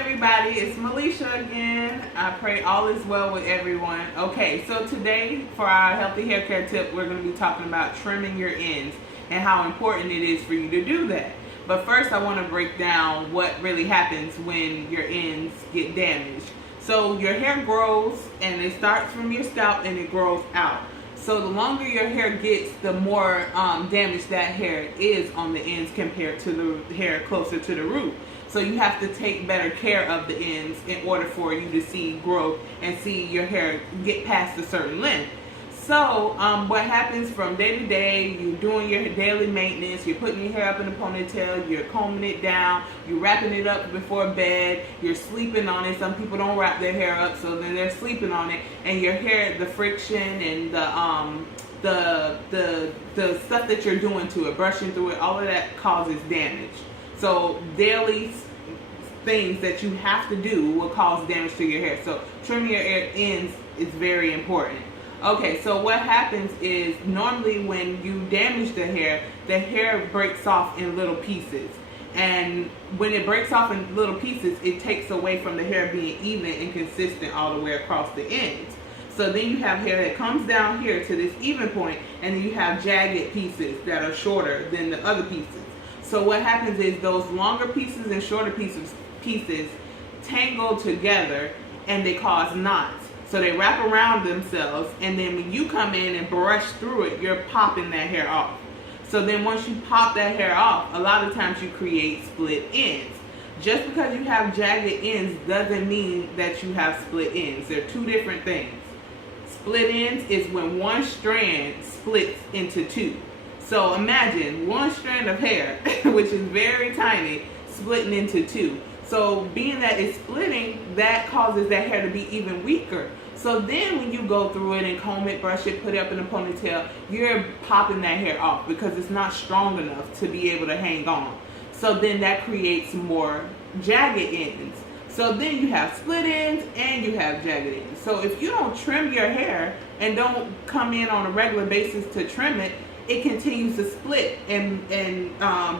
everybody, it's Melisha again. I pray all is well with everyone. Okay, so today for our healthy hair care tip, we're going to be talking about trimming your ends and how important it is for you to do that. But first I want to break down what really happens when your ends get damaged. So your hair grows and it starts from your scalp and it grows out. So the longer your hair gets, the more damaged that hair is on the ends compared to the hair closer to the root. So you have to take better care of the ends in order for you to see growth and see your hair get past a certain length. So what happens from day to day, you're doing your daily maintenance, you're putting your hair up in a ponytail, you're combing it down, you're wrapping it up before bed, you're sleeping on it. Some people don't wrap their hair up, so then they're sleeping on it, and your hair, the friction and the stuff that you're doing to it, brushing through it, all of that causes damage. So daily things that you have to do will cause damage to your hair. So trimming your ends is very important. Okay, so what happens is normally when you damage the hair breaks off in little pieces. And when it breaks off in little pieces, it takes away from the hair being even and consistent all the way across the ends. So then you have hair that comes down here to this even point, and then you have jagged pieces that are shorter than the other pieces. So what happens is those longer pieces and shorter pieces tangle together and they cause knots. So they wrap around themselves, and then when you come in and brush through it, you're popping that hair off. So then once you pop that hair off, a lot of times you create split ends. Just because you have jagged ends doesn't mean that you have split ends. They're two different things. Split ends is when one strand splits into two. So imagine one strand of hair, which is very tiny, splitting into two. So being that it's splitting, that causes that hair to be even weaker. So then when you go through it and comb it, brush it, put it up in a ponytail, you're popping that hair off because it's not strong enough to be able to hang on. So then that creates more jagged ends. So then you have split ends and you have jagged ends. So if you don't trim your hair and don't come in on a regular basis to trim it, it continues to split and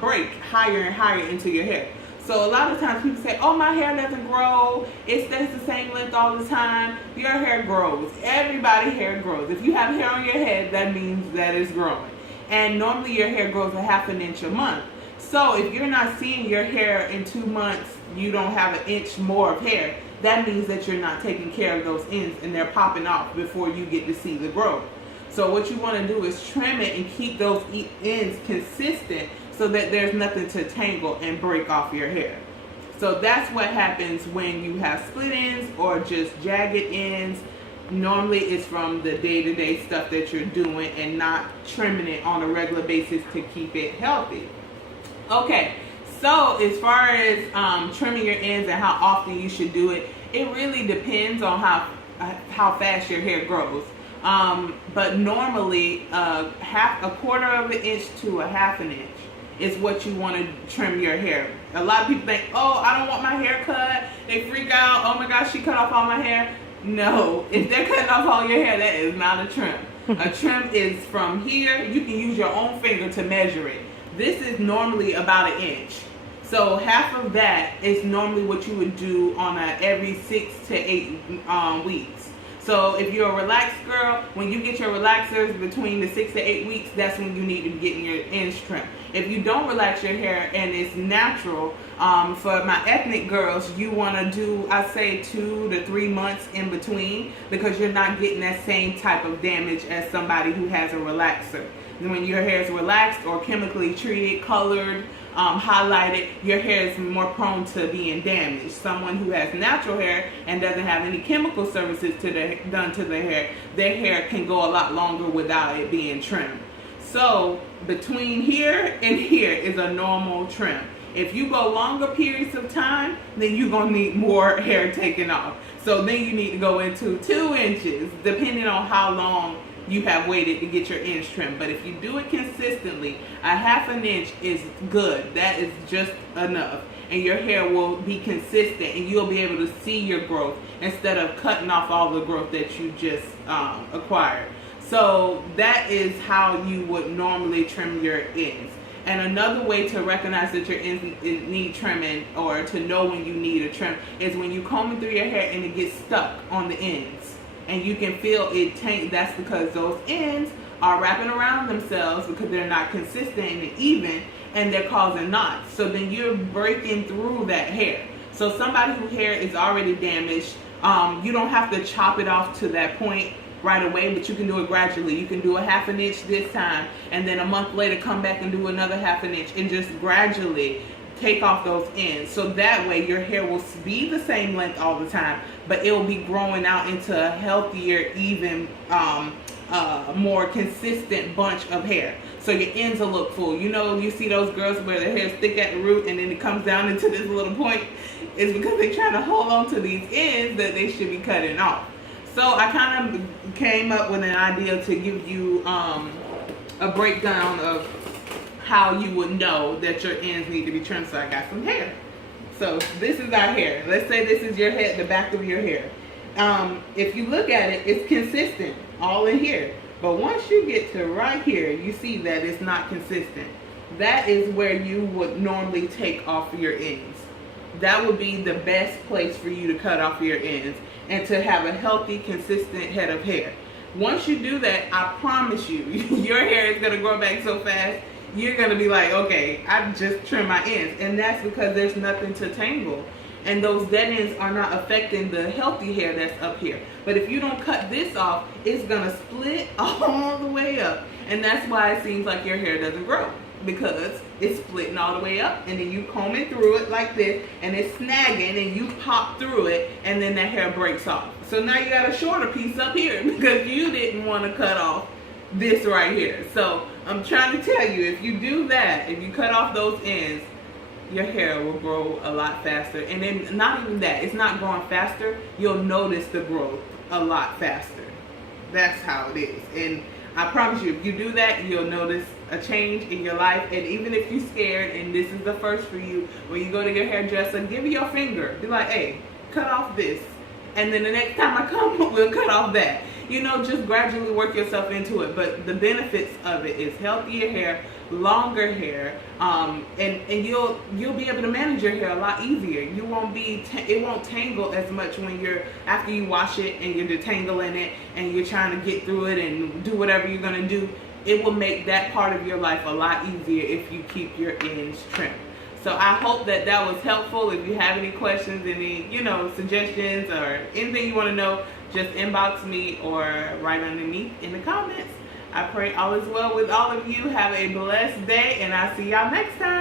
break higher and higher into your hair. So a lot of times people say, oh, my hair doesn't grow, it stays the same length all the time. Your hair grows. Everybody's hair grows. If you have hair on your head, that means that it's growing. And normally your hair grows a half an inch a month. So if you're not seeing your hair in 2 months, you don't have an inch more of hair, that means that you're not taking care of those ends and they're popping off before you get to see the growth. So what you want to do is trim it and keep those ends consistent so that there's nothing to tangle and break off your hair. So that's what happens when you have split ends or just jagged ends. Normally it's from the day-to-day stuff that you're doing and not trimming it on a regular basis to keep it healthy. Okay, so as far as trimming your ends and how often you should do it, it really depends on how fast your hair grows. But normally a quarter of an inch to a half an inch is what you want to trim your hair. A lot of people think, oh, I don't want my hair cut. They freak out, oh my gosh, she cut off all my hair. No, if they're cutting off all your hair, that is not a trim. A trim is from here. You can use your own finger to measure it. This is normally about an inch. So half of that is normally what you would do on every 6 to 8 weeks. So if you're a relaxed girl, when you get your relaxers between the 6 to 8 weeks, that's when you need to be getting your ends trimmed. If you don't relax your hair and it's natural, for my ethnic girls, you want to do, I say 2 to 3 months in between, because you're not getting that same type of damage as somebody who has a relaxer. When your hair is relaxed or chemically treated, colored, highlighted, your hair is more prone to being damaged. Someone who has natural hair and doesn't have any chemical services done to their hair can go a lot longer without it being trimmed. So between here and here is a normal trim. If you go longer periods of time, then you're going to need more hair taken off. So then you need to go into 2 inches, depending on how long you have waited to get your ends trimmed. But if you do it consistently, a half an inch is good. That is just enough. And your hair will be consistent and you'll be able to see your growth instead of cutting off all the growth that you just acquired. So that is how you would normally trim your ends. And another way to recognize that your ends need trimming, or to know when you need a trim, is when you combing through your hair and it gets stuck on the ends. And you can feel it that's because those ends are wrapping around themselves because they're not consistent and even, and they're causing knots. So then you're breaking through that hair. So somebody whose hair is already damaged, you don't have to chop it off to that point right away, but you can do it gradually. You can do a 1/2 inch this time, and then a month later come back and do another 1/2 inch, and just gradually take off those ends. So that way your hair will be the same length all the time, but it will be growing out into a healthier, even more consistent bunch of hair. So your ends will look full. You know, you see those girls where their hair is thick at the root and then it comes down into this little point. It's because they're trying to hold on to these ends that they should be cutting off. So I kind of came up with an idea to give you a breakdown of how you would know that your ends need to be trimmed. So I got some hair. So this is our hair. Let's say this is your head, the back of your hair. If you look at it, it's consistent all in here. But once you get to right here, you see that it's not consistent. That is where you would normally take off your ends. That would be the best place for you to cut off your ends and to have a healthy, consistent head of hair. Once you do that, I promise you, your hair is going to grow back so fast, you're going to be like, okay, I just trimmed my ends. And that's because there's nothing to tangle. And those dead ends are not affecting the healthy hair that's up here. But if you don't cut this off, it's going to split all the way up. And that's why it seems like your hair doesn't grow, because it's splitting all the way up, and then you combing through it like this, and it's snagging, and you pop through it, and then that hair breaks off. So now you got a shorter piece up here because you didn't want to cut off this right here. So I'm trying to tell you, if you do that, if you cut off those ends, your hair will grow a lot faster. And then not even that, it's not growing faster, you'll notice the growth a lot faster. That's how it is. And I promise you, if you do that, you'll notice a change in your life. And even if you're scared and this is the first for you, when you go to your hairdresser, give me your finger. Be like, hey, cut off this. And then the next time I come, we'll cut off that. You know, just gradually work yourself into it. But the benefits of it is healthier hair, longer hair, and you'll be able to manage your hair a lot easier. You won't be it won't tangle as much when you're after you wash it and you're detangling it and you're trying to get through it and do whatever you're gonna do. It will make that part of your life a lot easier if you keep your ends trimmed. So I hope that that was helpful. If you have any questions, any suggestions, or anything you want to know, just inbox me or write underneath in the comments. I pray all is well with all of you. Have a blessed day, and I'll see y'all next time.